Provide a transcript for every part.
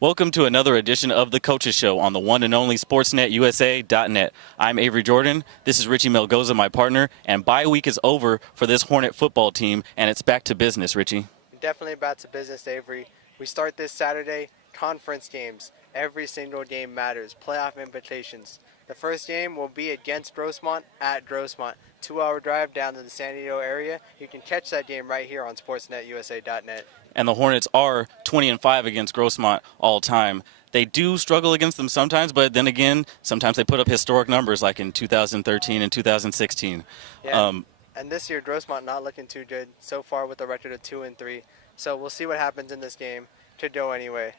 Welcome to another edition of The Coaches Show on the one and only SportsNetUSA.net. I'm Avery Jordan. This is Richie Melgoza, my partner, and bye week is over for this Hornet football team, and it's back to business, Richie. Definitely back to business, Avery. We start this Saturday, conference games. Every single game matters. Playoff invitations. The first game will be against Grossmont at Grossmont. 2-hour drive down to the San Diego area. You can catch that game right here on SportsNetUSA.net. And the Hornets are 20-5 against Grossmont all time. They do struggle against them sometimes, but then again, sometimes they put up historic numbers like in 2013 and 2016. Yeah, and this year, Grossmont not looking too good so far with a record of 2-3. So we'll see what happens in this game. Could go anyway.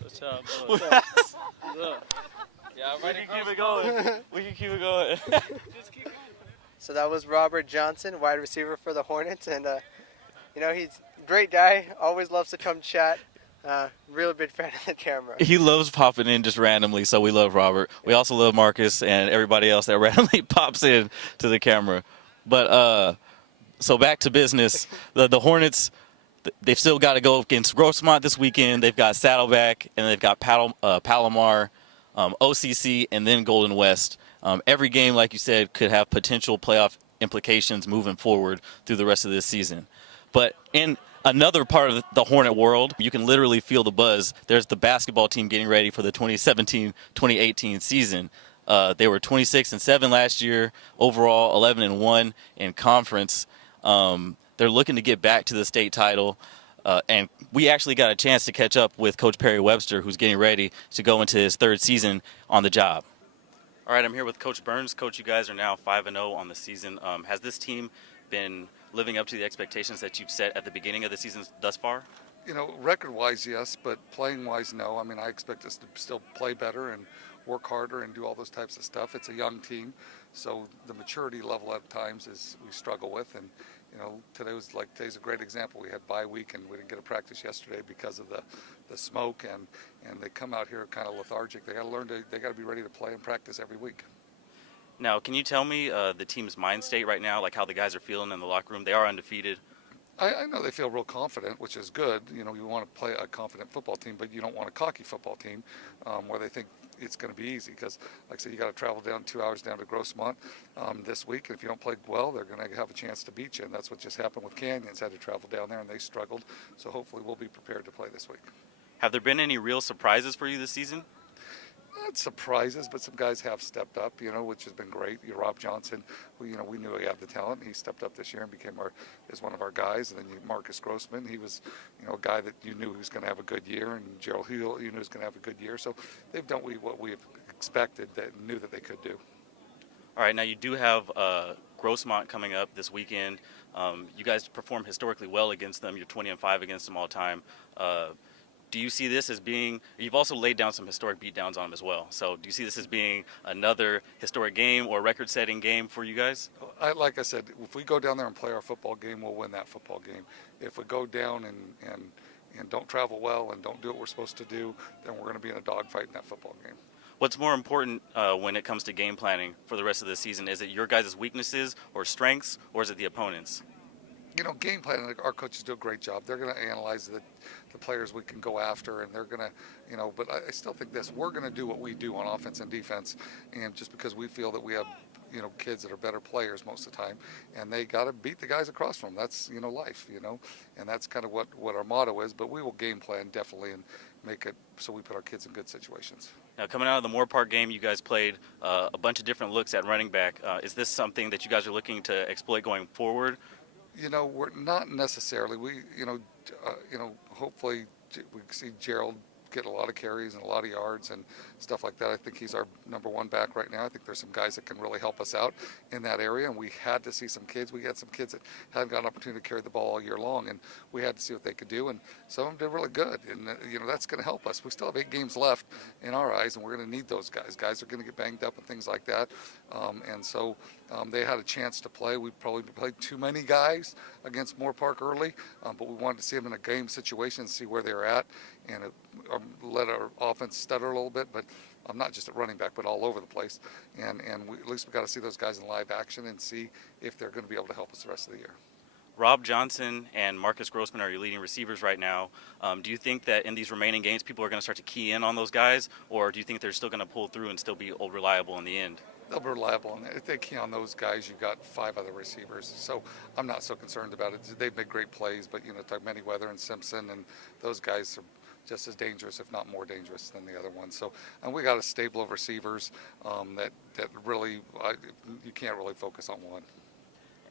What's up? Yeah, we can keep it going. We can keep it going. Just keep going. So that was Robert Johnson, wide receiver for the Hornets, and he's a great guy. Always loves to come chat. Real big fan of the camera. He loves popping in just randomly, so we love Robert. We also love Marcus and everybody else that randomly pops in to the camera. But so back to business. The Hornets, they've still got to go against Grossmont this weekend. They've got Saddleback, and they've got Palomar, OCC, and then Golden West. Every game, like you said, could have potential playoff implications moving forward through the rest of this season. But in another part of the Hornet world, you can literally feel the buzz. There's the basketball team getting ready for the 2017-2018 season. They were 26-7 last year, overall 11-1 in conference. They're looking to get back to the state title. And we actually got a chance to catch up with Coach Perry Webster, who's getting ready to go into his third season on the job. All right, I'm here with Coach Burns. Coach, you guys are now 5-0 on the season. Has this team been living up to the expectations that you've set at the beginning of the season thus far? You know, record-wise, yes, but playing-wise, no. I mean, I expect us to still play better and work harder and do all those types of stuff. It's a young team, so the maturity level at times is we struggle with. And you know, today's a great example. We had bye week and we didn't get a practice yesterday because of the smoke, and they come out here kind of lethargic. They got to they got to be ready to play and practice every week. Now, can you tell me the team's mind state right now, like how the guys are feeling in the locker room? They are undefeated. I know they feel real confident, which is good. You know, you want to play a confident football team, but you don't want a cocky football team where they think it's going to be easy. Because, like I said, you got to travel down 2 hours down to Grossmont this week. And if you don't play well, they're going to have a chance to beat you. And that's what just happened with Canyons. Had to travel down there, and they struggled. So hopefully we'll be prepared to play this week. Have there been any real surprises for you this season? Not surprises, but some guys have stepped up, you know, which has been great. Rob Johnson, who, you know, we knew he had the talent. He stepped up this year and became is one of our guys. And then Marcus Grossman, he was, you know, a guy that you knew he was going to have a good year. And Gerald Hill, you knew he was going to have a good year. So they've done what we have expected, that knew that they could do. All right, now you do have Grossmont coming up this weekend. You guys perform historically well against them. You're 20-5 against them all time. Do you see this as being – you've also laid down some historic beatdowns on them as well. So do you see this as being another historic game or record-setting game for you guys? Like I said, if we go down there and play our football game, we'll win that football game. If we go down and don't travel well and don't do what we're supposed to do, then we're going to be in a dogfight in that football game. What's more important when it comes to game planning for the rest of the season? Is it your guys' weaknesses or strengths, or is it the opponents? You know, game planning, our coaches do a great job. They're going to analyze the players we can go after, and they're going to, you know, but I still think we're going to do what we do on offense and defense, and just because we feel that we have, you know, kids that are better players most of the time, and they got to beat the guys across from them. That's, you know, life, you know, and that's kind of what our motto is, but we will game plan definitely and make it so we put our kids in good situations. Now, coming out of the Moore Park game, you guys played a bunch of different looks at running back. Is this something that you guys are looking to exploit going forward? You know, we're not necessarily. We, hopefully we see Gerald get a lot of carries and a lot of yards and stuff like that. I think he's our number one back right now. I think there's some guys that can really help us out in that area, and we had to see some kids. We had some kids that hadn't got an opportunity to carry the ball all year long, and we had to see what they could do, and some of them did really good, and you know, that's going to help us. We still have 8 games left in our eyes, and we're going to need those guys. Guys are going to get banged up and things like that, and so they had a chance to play. We probably played too many guys against Moore Park early, but we wanted to see them in a game situation and see where they were at, and let our offense stutter a little bit, but not just at running back, but all over the place. And at least we got to see those guys in live action and see if they're going to be able to help us the rest of the year. Rob Johnson and Marcus Grossman are your leading receivers right now. Do you think that in these remaining games, people are going to start to key in on those guys, or do you think they're still going to pull through and still be reliable in the end? They'll be reliable. And if they key on those guys, you've got 5 other receivers. So I'm not so concerned about it. They've made great plays, but, like Manyweather and Simpson, and those guys are just as dangerous, if not more dangerous, than the other ones. So, and we got a stable of receivers that really, you can't really focus on one.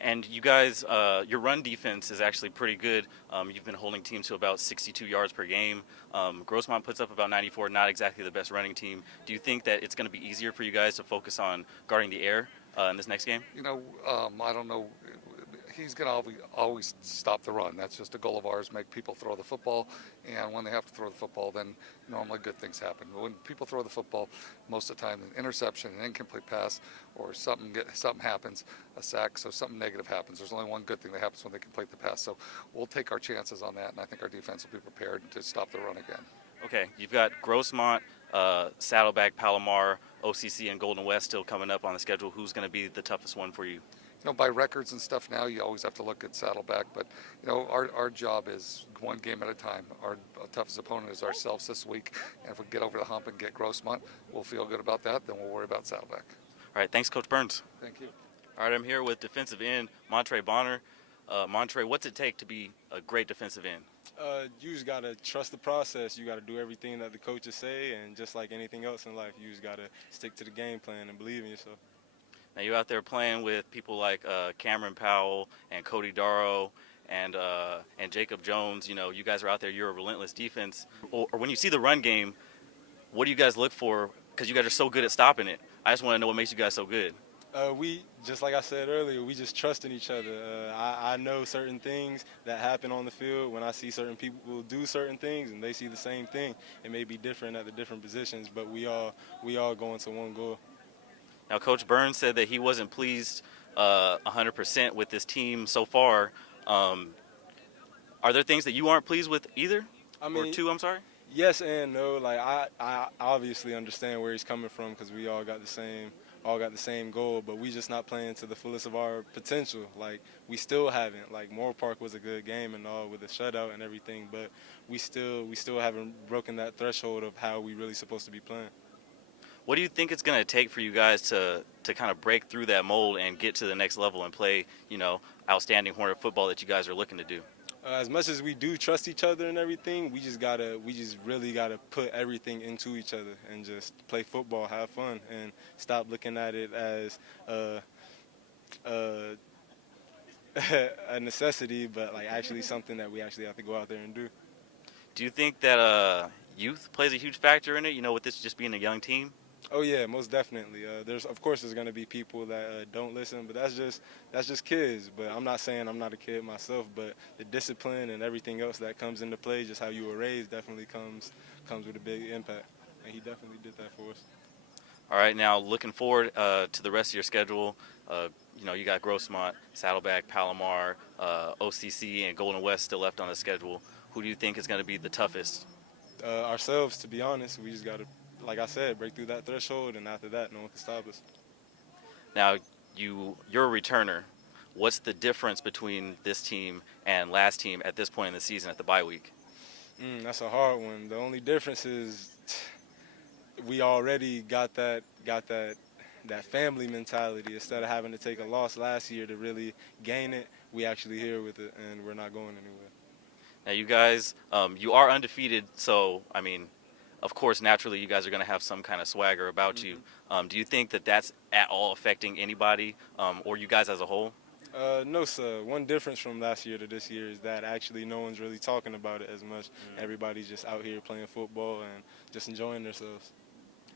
And you guys, your run defense is actually pretty good. You've been holding teams to about 62 yards per game. Grossmont puts up about 94, not exactly the best running team. Do you think that it's going to be easier for you guys to focus on guarding the air in this next game? I don't know. He's going to always stop the run. That's just a goal of ours, make people throw the football. And when they have to throw the football, then normally good things happen. But when people throw the football, most of the time, an interception, an incomplete pass, or something happens, a sack, so something negative happens. There's only one good thing that happens when they complete the pass. So we'll take our chances on that, and I think our defense will be prepared to stop the run again. Okay, you've got Grossmont, Saddleback, Palomar, OCC, and Golden West still coming up on the schedule. Who's going to be the toughest one for you? By records and stuff now, you always have to look at Saddleback. But, our job is one game at a time. Our toughest opponent is ourselves this week. And if we get over the hump and get Grossmont, we'll feel good about that. Then we'll worry about Saddleback. All right, thanks, Coach Burns. Thank you. All right, I'm here with defensive end Montre Bonner. Montre, what's it take to be a great defensive end? You just got to trust the process. You got to do everything that the coaches say. And just like anything else in life, you just got to stick to the game plan and believe in yourself. Now you're out there playing with people like Cameron Powell and Cody Darrow and Jacob Jones. You guys are out there. You're a relentless defense. Or when you see the run game, what do you guys look for? Because you guys are so good at stopping it. I just want to know what makes you guys so good. We, just like I said earlier, we just trust in each other. I know certain things that happen on the field. When I see certain people do certain things and they see the same thing, it may be different at the different positions, but we all going to one goal. Now, Coach Burns said that he wasn't pleased 100% with this team so far. Are there things that you aren't pleased with either? Or two, I'm sorry? Yes and no. Like I obviously understand where he's coming from because we all got the same goal, but we just not playing to the fullest of our potential. Like we still haven't. Like Moore Park was a good game and all with a shutout and everything, but we still haven't broken that threshold of how we really supposed to be playing. What do you think it's going to take for you guys to kind of break through that mold and get to the next level and play, outstanding Hornet football that you guys are looking to do? As much as we do trust each other and everything, we just really gotta put everything into each other and just play football, have fun, and stop looking at it as a necessity, but like actually something that we actually have to go out there and do. Do you think that youth plays a huge factor in it? With this just being a young team. Oh yeah, most definitely. There's going to be people that don't listen, but that's just kids. But I'm not saying I'm not a kid myself, but the discipline and everything else that comes into play, just how you were raised, definitely comes with a big impact. And he definitely did that for us. All right, now looking forward to the rest of your schedule. You got Grossmont, Saddleback, Palomar, OCC, and Golden West still left on the schedule. Who do you think is going to be the toughest? Ourselves, to be honest. We just got to, like I said, break through that threshold, and after that, no one can stop us. Now, you're a returner. What's the difference between this team and last team at this point in the season at the bye week? That's a hard one. The only difference is we already got that family mentality. Instead of having to take a loss last year to really gain it, we actually here with it, and we're not going anywhere. Now, you guys, you are undefeated, so, of course, naturally, you guys are going to have some kind of swagger about you. Do you think that that's at all affecting anybody or you guys as a whole? No, sir. One difference from last year to this year is that actually no one's really talking about it as much. Everybody's just out here playing football and just enjoying themselves.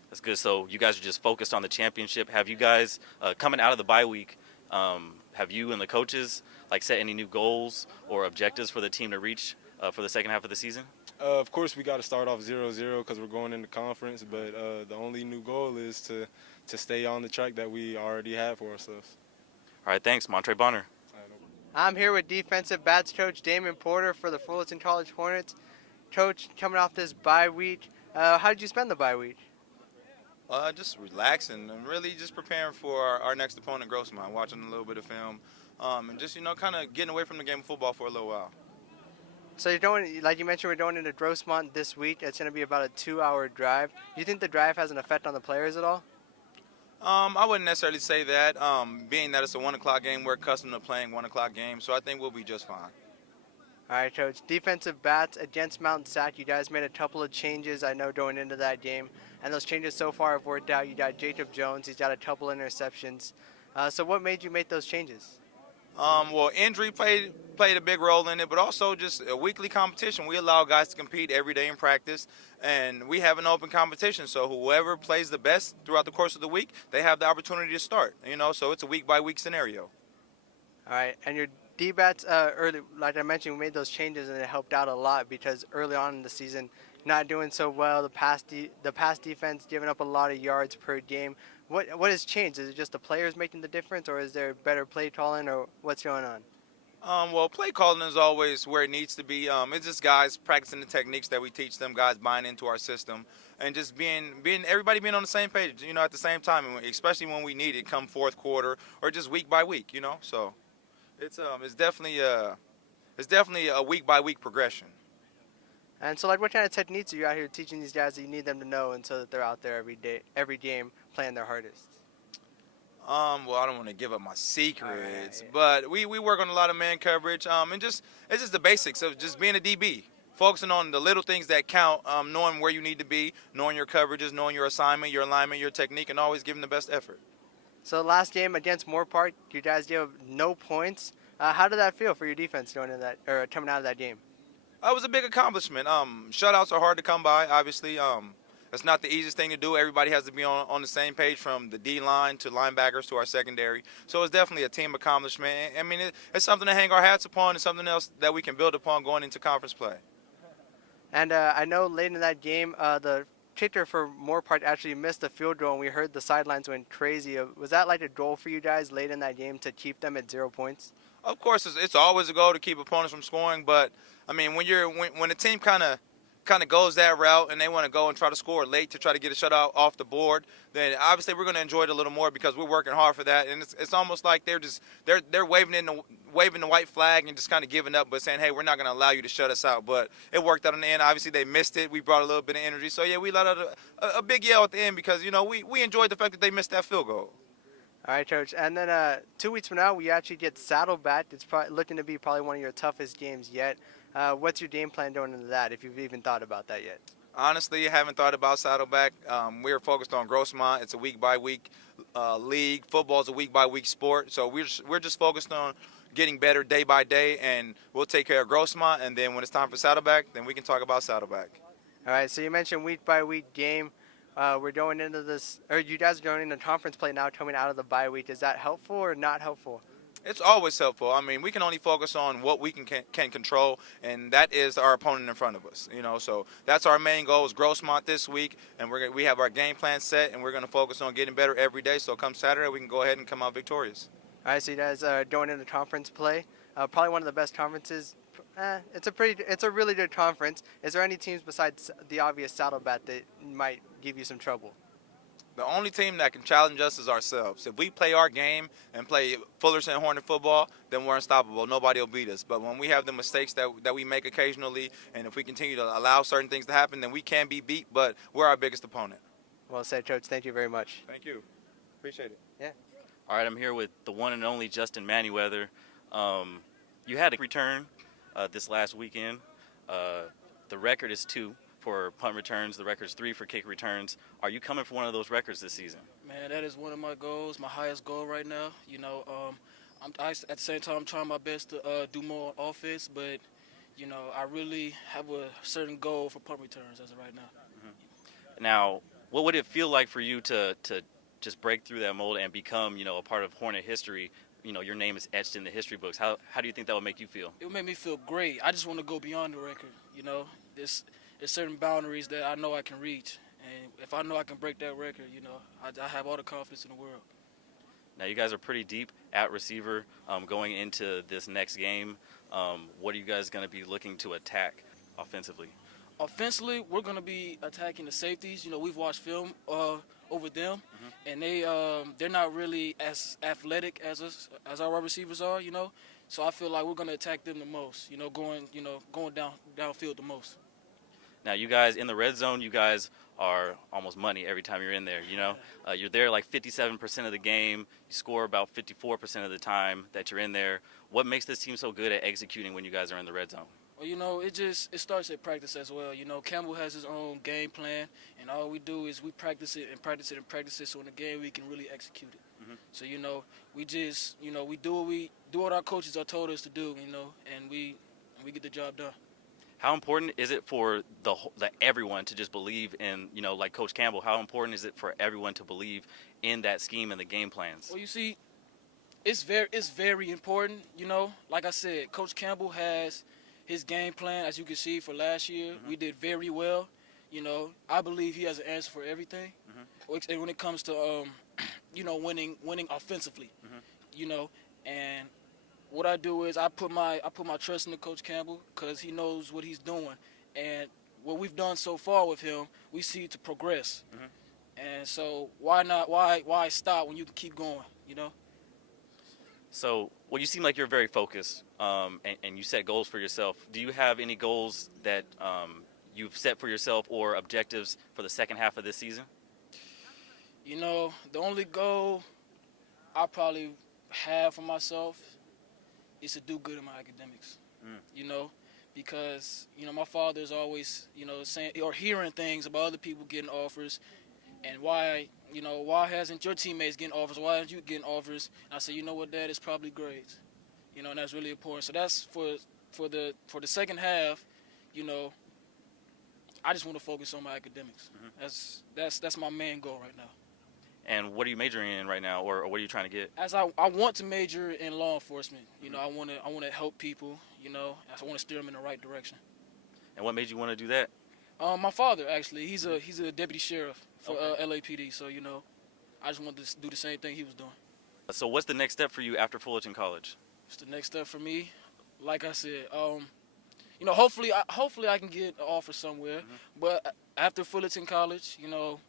That's good. So you guys are just focused on the championship. Have you guys, coming out of the bye week, have you and the coaches set any new goals or objectives for the team to reach for the second half of the season? Of course, we got to start off 0-0 because we're going into conference, but the only new goal is to stay on the track that we already have for ourselves. All right, thanks, Montre Bonner. I'm here with defensive backs coach Damon Porter for the Fullerton College Hornets. Coach, coming off this bye week, how did you spend the bye week? Just relaxing and really just preparing for our next opponent, Grossmont, watching a little bit of film, and just kind of getting away from the game of football for a little while. So you're going, like you mentioned, we're going into Grossmont this week. It's going to be about a 2-hour drive. Do you think the drive has an effect on the players at all? I wouldn't necessarily say that. Being that it's a 1 o'clock game, we're accustomed to playing 1 o'clock games, so I think we'll be just fine. All right, Coach. Defensive backs against Mountain Sac. You guys made a couple of changes, I know, going into that game. And those changes so far have worked out. You got Jacob Jones. He's got a couple interceptions. So what made you make those changes? Well, injury played a big role in it, but also just a weekly competition. We allow guys to compete every day in practice, and we have an open competition. So whoever plays the best throughout the course of the week, they have the opportunity to start. So it's a week-by-week scenario. All right, and your D-backs, early, like I mentioned, we made those changes, and it helped out a lot because early on in the season, not doing so well. The pass defense giving up a lot of yards per game. What has changed? Is it just the players making the difference, or is there better play calling, or what's going on? Well, play calling is always where it needs to be. It's just guys practicing the techniques that we teach them, guys buying into our system, and just everybody being on the same page, at the same time, especially when we need it come fourth quarter or just week by week, So it's definitely a week by week progression. And so, what kind of techniques are you out here teaching these guys that you need them to know, and so that they're out there every game, playing their hardest? Well, I don't want to give up my secrets, Right. but we work on a lot of man coverage, and it's just the basics of just being a DB, focusing on the little things that count, knowing where you need to be, knowing your coverages, knowing your assignment, your alignment, your technique, and always giving the best effort. So, last game against Moore Park, you guys gave no points. How did that feel for your defense coming out of that game? It was a big accomplishment. Shutouts are hard to come by, obviously. It's not the easiest thing to do. Everybody has to be on the same page, from the D-line to linebackers to our secondary. So it's definitely a team accomplishment. I mean, it's something to hang our hats upon and something else that we can build upon going into conference play. And I know late in that game, the kicker for Moore Park actually missed a field goal, and we heard the sidelines went crazy. Was that like a goal for you guys late in that game to keep them at 0 points? Of course, it's always a goal to keep opponents from scoring, but I mean, when a team kind of goes that route and they want to go and try to score late to try to get a shutout off the board, then obviously we're going to enjoy it a little more because we're working hard for that. And it's almost like they're waving the white flag and just kind of giving up, but saying, hey, we're not going to allow you to shut us out. But it worked out in the end. Obviously they missed it. We brought a little bit of energy. So yeah, we let out a big yell at the end because we enjoyed the fact that they missed that field goal. All right, Coach. And then 2 weeks from now, we actually get Saddleback. It's looking to be probably one of your toughest games yet. What's your game plan going into that, if you've even thought about that yet? Honestly, I haven't thought about Saddleback. We're focused on Grossmont. It's a week-by-week league. Football is a week-by-week sport. So we're just focused on getting better day by day, and we'll take care of Grossmont. And then when it's time for Saddleback, then we can talk about Saddleback. All right, so you mentioned week-by-week game. We're going into this, or you guys are going into conference play now coming out of the bye week. Is that helpful or not helpful? It's always helpful. I mean, we can only focus on what we can control, and that is our opponent in front of us. So that's our main goal is Grossmont this week, and we have our game plan set, and we're going to focus on getting better every day. So come Saturday, we can go ahead and come out victorious. All right, so you guys are going into conference play. Probably one of the best conferences. It's a really good conference. Is there any teams besides the obvious Saddleback that might give you some trouble? The only team that can challenge us is ourselves. If we play our game and play Fullerton Hornet football, then we're unstoppable. Nobody will beat us. But when we have the mistakes that we make occasionally, and if we continue to allow certain things to happen, then we can be beat, but we're our biggest opponent. Well said, Coach. Thank you very much. Thank you. Appreciate it. Yeah. All right, I'm here with the one and only Justin Manyweather. You had a return this last weekend. The record is 2 for punt returns. The record is 3 for kick returns. Are you coming for one of those records this season? Man, that is one of my goals, my highest goal right now. At the same time, I'm trying my best to do more on offense, but, I really have a certain goal for punt returns as of right now. Mm-hmm. Now, what would it feel like for you to just break through that mold and become, a part of Hornet history? Your name is etched in the history books. How do you think that would make you feel? It would make me feel great. I just want to go beyond the record, There's certain boundaries that I know I can reach. And if I know I can break that record, I have all the confidence in the world. Now, you guys are pretty deep at receiver going into this next game. What are you guys going to be looking to attack offensively? Offensively, we're going to be attacking the safeties. We've watched film over them, and they're not really as athletic as us as our wide receivers are, you know. So I feel like we're gonna attack them the most, you know, going downfield the most. Now, you guys in the red zone, you guys are almost money every time you're in there. You know, you're there like 57% of the game. You score about 54% of the time that you're in there. What makes this team so good at executing when you guys are in the red zone? Well, you know, it starts at practice as well. You know, Campbell has his own game plan, and all we do is we practice it and practice it and practice it. So in the game, we can really execute it. So you know, we just we do what our coaches are told us to do. You know, and we get the job done. How important is it for the everyone to just believe in, you know, like Coach Campbell, how important is it for everyone to believe in that scheme and the game plans? Well, you see, it's very important, you know. Like I said, Coach Campbell has his game plan, as you can see, for last year. We did very well. You know, I believe he has an answer for everything. And when it comes to, winning offensively, you know, and what I do is I put my trust in Coach Campbell because he knows what he's doing, and what we've done so far with him, we see to progress. And so why stop when you can keep going? You know. So, well, you seem like you're very focused, and you set goals for yourself. Do you have any goals that you've set for yourself or objectives for the second half of this season? You know, the only goal I probably have for myself is to do good in my academics, you know, because, you know, my father is always, you know, saying or hearing things about other people getting offers and why hasn't your teammates getting offers? Why aren't you getting offers? And I said, you know what, Dad, it's probably grades, you know, and that's really important. So that's for the second half, you know, I just want to focus on my academics. That's my main goal right now. And what are you majoring in right now, or what are you trying to get? As I want to major in law enforcement. You know, I want to help people. You know, I want to steer them in the right direction. And what made you want to do that? My father, actually, he's a deputy sheriff for LAPD. So you know, I just wanted to do the same thing he was doing. So what's the next step for you after Fullerton College? What's the next step for me? Like I said, you know, hopefully I can get an offer somewhere. But after Fullerton College, you know,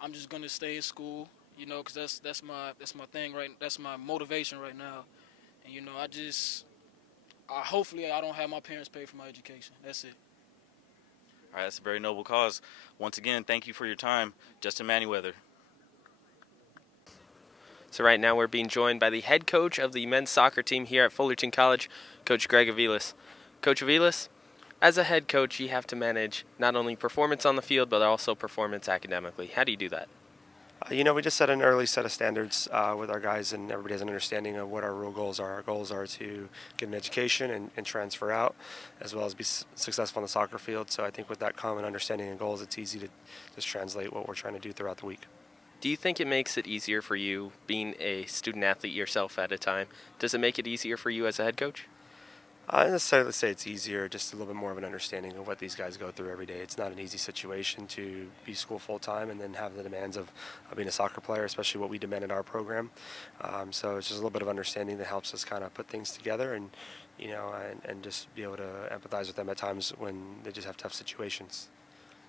I'm just gonna stay in school, you know, because that's my thing, right? That's my motivation right now, and you know, hopefully I don't have my parents pay for my education. That's it. All right, that's a very noble cause. Once again, thank you for your time, Justin Manyweather. So right now we're being joined by the head coach of the men's soccer team here at Fullerton College, Coach Greg Aviles. Coach Aviles, as a head coach, you have to manage not only performance on the field, but also performance academically. How do you do that? You know, we just set an early set of standards with our guys, and everybody has an understanding of what our real goals are. Our goals are to get an education and transfer out, as well as be successful on the soccer field. So I think with that common understanding and goals, it's easy to just translate what we're trying to do throughout the week. Do you think it makes it easier for you, being a student athlete yourself at a time? Does it make it easier for you as a head coach? I don't necessarily say it's easier, just a little bit more of an understanding of what these guys go through every day. It's not an easy situation to be school full-time and then have the demands of being a soccer player, especially what we demand in our program. So it's just a little bit of understanding that helps us kind of put things together and, you know, and just be able to empathize with them at times when they just have tough situations.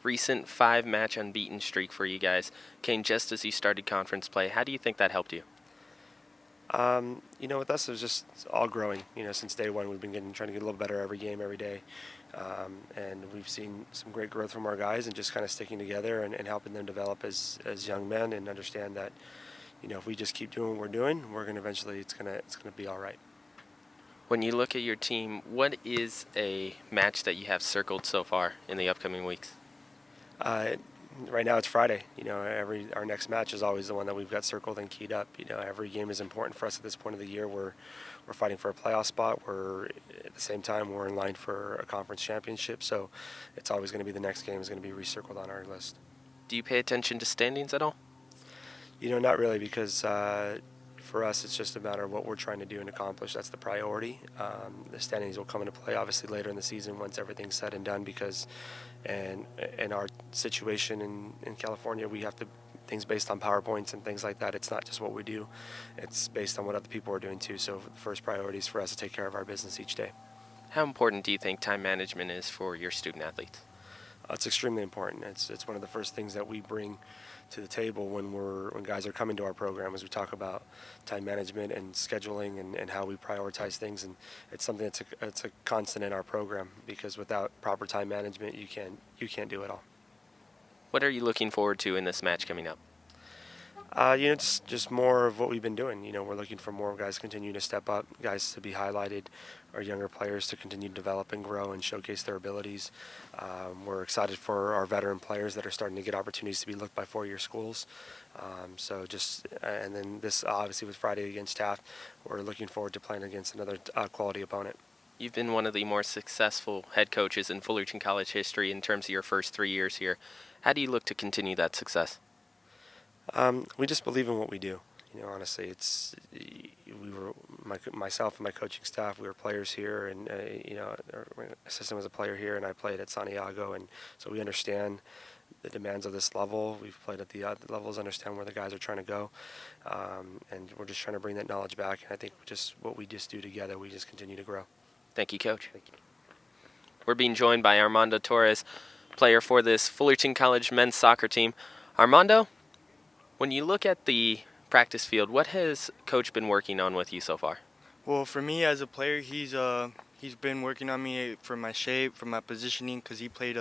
Recent 5-match unbeaten streak for you guys came just as you started conference play. How do you think that helped you? You know, with us, it was just all growing. You know, since day one, we've been trying to get a little better every game, every day. And we've seen some great growth from our guys and just kind of sticking together and helping them develop as young men and understand that, you know, if we just keep doing what we're doing, we're going to eventually, it's going to be all right. When you look at your team, what is a match that you have circled so far in the upcoming weeks? Right now it's Friday. You know, our next match is always the one that we've got circled and keyed up. You know, every game is important for us at this point of the year. We're fighting for a playoff spot. We're at the same time we're in line for a conference championship. So it's always going to be the next game is going to be recircled on our list. Do you pay attention to standings at all? You know, not really, because for us it's just a matter of what we're trying to do and accomplish. That's the priority. The standings will come into play obviously later in the season once everything's said and done, because in our situation in California, we have to things based on PowerPoints and things like that. It's not just what we do. It's based on what other people are doing too. So the first priority is for us to take care of our business each day. How important do you think time management is for your student athletes? It's extremely important. It's one of the first things that we bring to the table when guys are coming to our program, as we talk about time management and scheduling and how we prioritize things. And it's something it's a constant in our program, because without proper time management, you can't do it all. What are you looking forward to in this match coming up? It's just more of what we've been doing. We're looking for more guys to continue to step up, guys to be highlighted, our younger players to continue to develop and grow and showcase their abilities. We're excited for our veteran players that are starting to get opportunities to be looked by four-year schools. And then this, obviously, with Friday against Taft, we're looking forward to playing against another quality opponent. You've been one of the more successful head coaches in Fullerton College history in terms of your first 3 years here. How do you look to continue that success? We just believe in what we do. Honestly, myself and my coaching staff, we were players here, and our assistant was a player here, and I played at Santiago, and so we understand the demands of this level. We've played at the other levels, understand where the guys are trying to go, and we're just trying to bring that knowledge back. And I think what we just do together, we just continue to grow. Thank you, Coach. Thank you. We're being joined by Armando Torres, player for this Fullerton College men's soccer team. Armando, when you look at the practice field, what has Coach been working on with you so far? Well, for me as a player, he's been working on me for my shape, for my positioning, because he played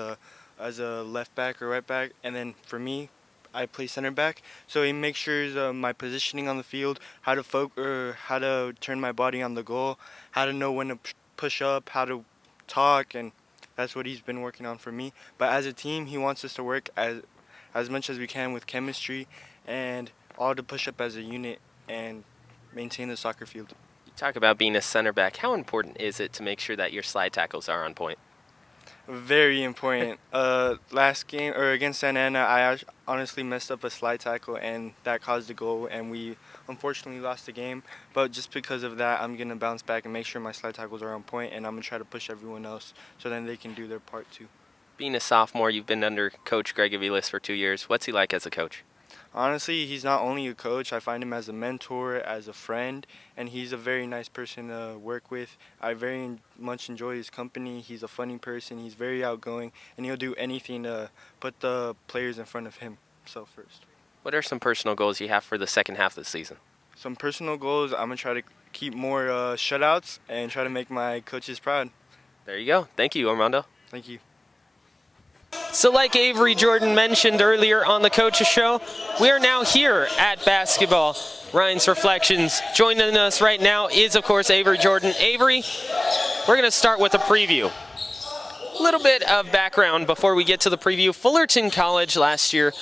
as a left back or right back, and then for me, I play center back. So he makes sure my positioning on the field, how to turn my body on the goal, how to know when to push up, how to talk, and that's what he's been working on for me. But as a team, he wants us to work as much as we can with chemistry and all to push up as a unit and maintain the soccer field. You talk about being a center back. How important is it to make sure that your slide tackles are on point? Very important. Last game, or against Santa Ana, I honestly messed up a slide tackle, and that caused a goal, and we unfortunately lost the game. But just because of that, I'm going to bounce back and make sure my slide tackles are on point, and I'm going to try to push everyone else so then they can do their part too. Being a sophomore, you've been under Coach Greg Aviles for 2 years. What's he like as a coach? Honestly, he's not only a coach. I find him as a mentor, as a friend, and he's a very nice person to work with. I very much enjoy his company. He's a funny person. He's very outgoing, and he'll do anything to put the players in front of himself first. What are some personal goals you have for the second half of the season? Some personal goals, I'm going to try to keep more shutouts and try to make my coaches proud. There you go. Thank you, Armando. Thank you. So like Avery Jordan mentioned earlier on the Coach's Show, we are now here at basketball. Ryan's Reflections. Joining us right now is, of course, Avery Jordan. Avery, we're going to start with a preview. A little bit of background before we get to the preview. Fullerton College last year,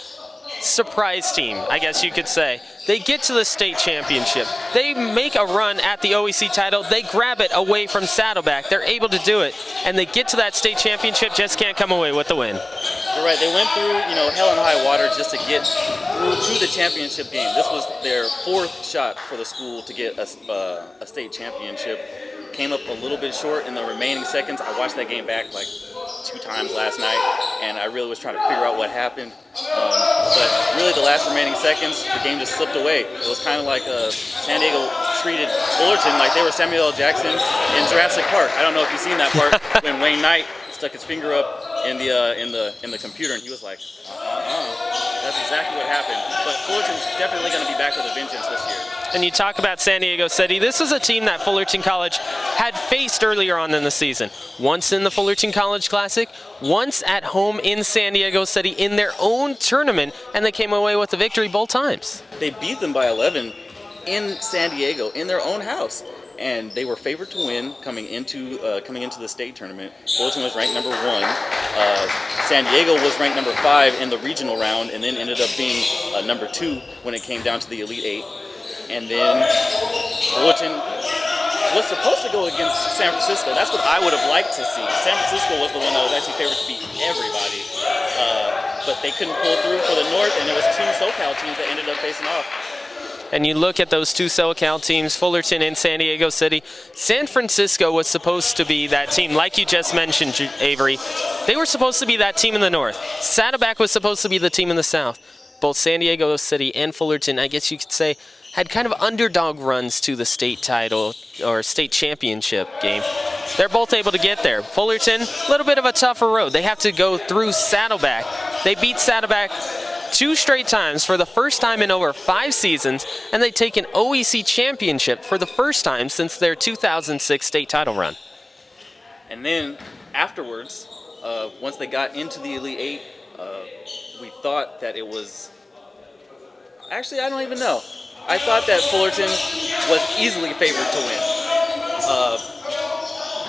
surprise team, I guess you could say. They get to the state championship. They make a run at the OEC title. They grab it away from Saddleback. They're able to do it, and they get to that state championship, just can't come away with the win. You're right. They went through, hell and high water just to get through the championship game. This was their fourth shot for the school to get a state championship. Came up a little bit short in the remaining seconds. I watched that game back like 2 times last night, and I really was trying to figure out what happened. But really, the last remaining seconds, the game just slipped away. It was kind of like San Diego treated Fullerton like they were Samuel L. Jackson in Jurassic Park. I don't know if you've seen that part when Wayne Knight stuck his finger up in the computer, and he was like, That's exactly what happened. But Fullerton's definitely going to be back with a vengeance this year. And you talk about San Diego City. This is a team that Fullerton College had faced earlier on in the season. Once in the Fullerton College Classic, once at home in San Diego City in their own tournament, and they came away with a victory both times. They beat them by 11 in San Diego, in their own house. And they were favored to win coming into the state tournament. Fullerton was ranked number 1. San Diego was ranked number 5 in the regional round, and then ended up being number 2 when it came down to the Elite 8. And then Fullerton was supposed to go against San Francisco. That's what I would have liked to see. San Francisco was the one that was actually favored to beat everybody. But they couldn't pull through for the North, and it was 2 SoCal teams that ended up facing off. And you look at those 2 SoCal teams, Fullerton and San Diego City. San Francisco was supposed to be that team, like you just mentioned, Avery. They were supposed to be that team in the North. Saddleback was supposed to be the team in the South. Both San Diego City and Fullerton, I guess you could say, had kind of underdog runs to the state title or state championship game. They're both able to get there. Fullerton, a little bit of a tougher road. They have to go through Saddleback. They beat Saddleback 2 straight times for the first time in over 5 seasons, and they take an OEC championship for the first time since their 2006 state title run. And then afterwards, once they got into the Elite Eight, we thought that it was, actually I don't even know. I thought that Fullerton was easily favored to win.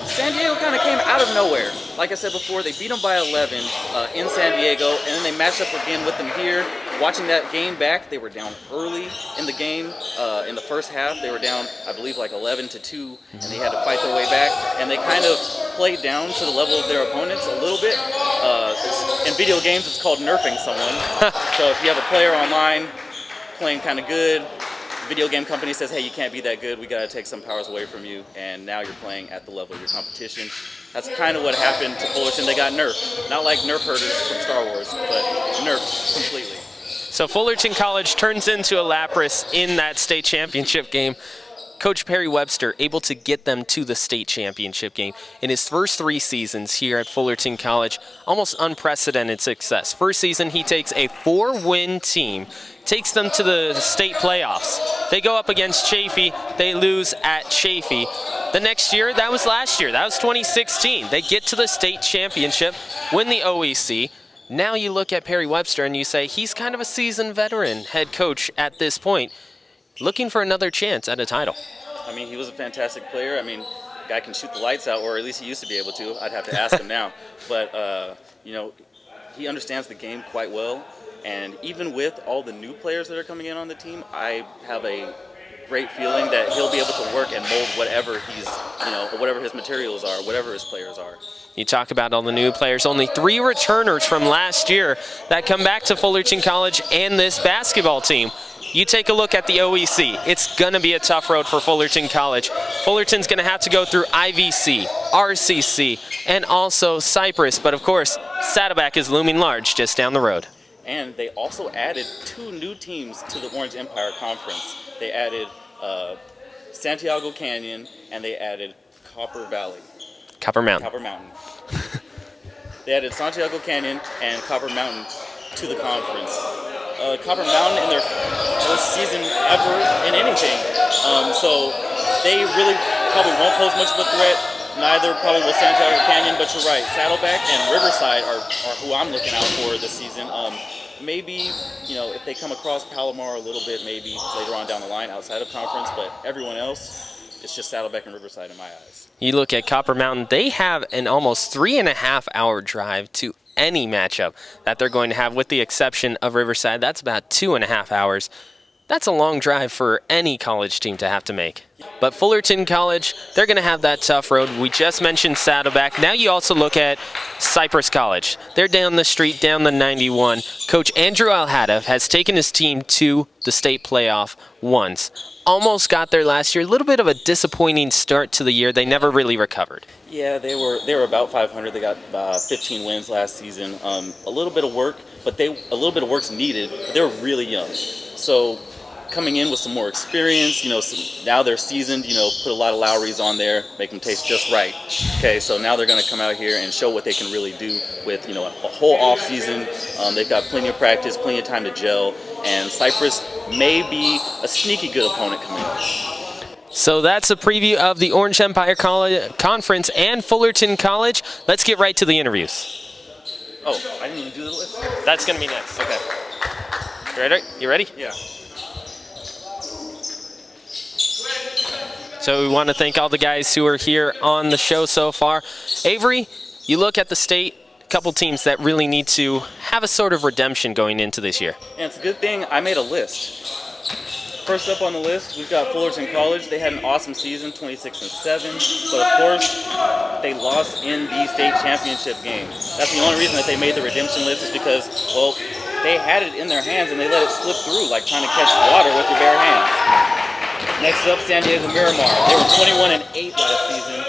San Diego kind of came out of nowhere. Like I said before, they beat them by 11 in San Diego, and then they matched up again with them here. Watching that game back, they were down early in the game. In the first half, they were down, I believe, like 11-2, and they had to fight their way back. And they kind of played down to the level of their opponents a little bit. In video games, it's called nerfing someone. So if you have a player online playing kind of good, video game company says, hey, you can't be that good, we got to take some powers away from you, and now you're playing at the level of your competition. That's kind of what happened to Fullerton. They got nerfed. Not like nerf herders from Star Wars, but nerfed completely. So Fullerton College turns into a Lapras in that state championship game. Coach Perry Webster able to get them to the state championship game in his first 3 seasons here at Fullerton College. Almost unprecedented success. First season, he takes a 4-win team, takes them to the state playoffs. They go up against Chaffey. They lose at Chaffey. The next year, that was last year. That was 2016. They get to the state championship, win the OEC. Now you look at Perry Webster and you say he's kind of a seasoned veteran head coach at this point, looking for another chance at a title. I mean, he was a fantastic player. I mean, guy can shoot the lights out, or at least he used to be able to. I'd have to ask him now. But, you know, he understands the game quite well. And even with all the new players that are coming in on the team, I have a great feeling that he'll be able to work and mold whatever he's, you know, whatever his materials are, whatever his players are. You talk about all the new players, only 3 returners from last year that come back to Fullerton College and this basketball team. You take a look at the OEC. It's going to be a tough road for Fullerton College. Fullerton's going to have to go through IVC, RCC, and also Cypress. But, of course, Saddleback is looming large just down the road. And they also added 2 new teams to the Orange Empire Conference. They added Santiago Canyon, and they added Copper Valley. Copper Mountain. Copper Mountain. They added Santiago Canyon and Copper Mountain to the conference. Copper Mountain in their first season ever in anything. So they really probably won't pose much of a threat. Neither probably will Santiago Canyon, but you're right. Saddleback and Riverside are who I'm looking out for this season. Maybe, you know, if they come across Palomar a little bit, maybe later on down the line outside of conference, but everyone else, it's just Saddleback and Riverside in my eyes. You look at Copper Mountain, they have an almost 3.5-hour drive to any matchup that they're going to have, with the exception of Riverside. That's about 2.5 hours. That's a long drive for any college team to have to make. But Fullerton College, they're going to have that tough road. We just mentioned Saddleback. Now you also look at Cypress College. They're down the street, down the 91. Coach Andrew Alhadeff has taken his team to the state playoff once. Almost got there last year. A little bit of a disappointing start to the year. They never really recovered. Yeah, they were about 500. They got 15 wins last season. A little bit of work, but a little bit of work's needed. They were really young, so coming in with some more experience, you know, now they're seasoned. You know, put a lot of Lowrys on there, make them taste just right. Okay, so now they're going to come out here and show what they can really do with, you know, a whole off season. They've got plenty of practice, plenty of time to gel, and Cypress may be a sneaky good opponent coming up. So that's a preview of the Orange Empire Conference and Fullerton College. Let's get right to the interviews. Oh, I didn't even do the list. That's going to be next. Okay. You ready? You ready? Yeah. So we want to thank all the guys who are here on the show so far. Avery, you look at the state, a couple teams that really need to have a sort of redemption going into this year. And it's a good thing I made a list. First up on the list, we've got Fullerton College. They had an awesome season, 26-7, but of course, they lost in the state championship game. That's the only reason that they made the redemption list, is because, well, they had it in their hands and they let it slip through, like trying to catch water with your bare hands. Next up, San Diego Miramar. They were 21-8 last season.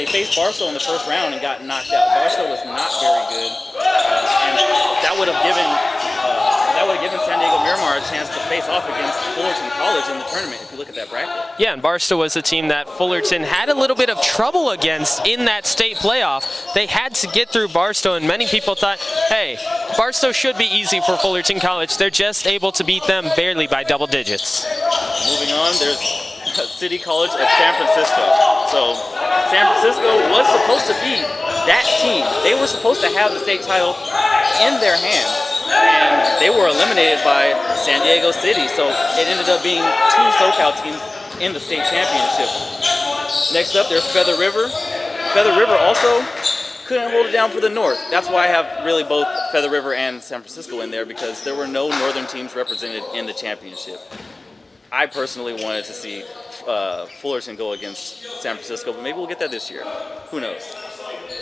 They faced Barstow in the first round and got knocked out. Barstow was not very good, and that would have given San Diego Miramar a chance to face off against Fullerton College in the tournament, if you look at that bracket. Yeah, and Barstow was a team that Fullerton had a little bit of trouble against in that state playoff. They had to get through Barstow, and many people thought Hey, Barstow should be easy for Fullerton College. They're just able to beat them barely by double digits. Moving on, there's City College of San Francisco. So San Francisco was supposed to be that team. They were supposed to have the state title in their hands, and they were eliminated by San Diego City. So it ended up being 2 SoCal teams in the state championship. Next up, there's Feather River. Feather River also couldn't hold it down for the North. That's why I have really both Feather River and San Francisco in there, because there were no Northern teams represented in the championship. I personally wanted to see Fullerton go against San Francisco, but maybe we'll get that this year. Who knows?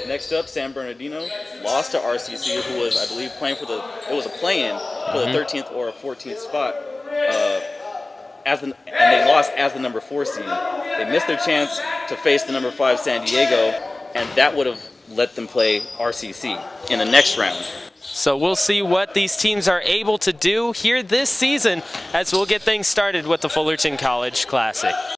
Next up, San Bernardino lost to RCC, who was, I believe, playing for it was a play-in for the 13th or 14th spot, and they lost as the number 4 seed. They missed their chance to face the number 5 San Diego, and that would have let them play RCC in the next round. So we'll see what these teams are able to do here this season as we'll get things started with the Fullerton College Classic.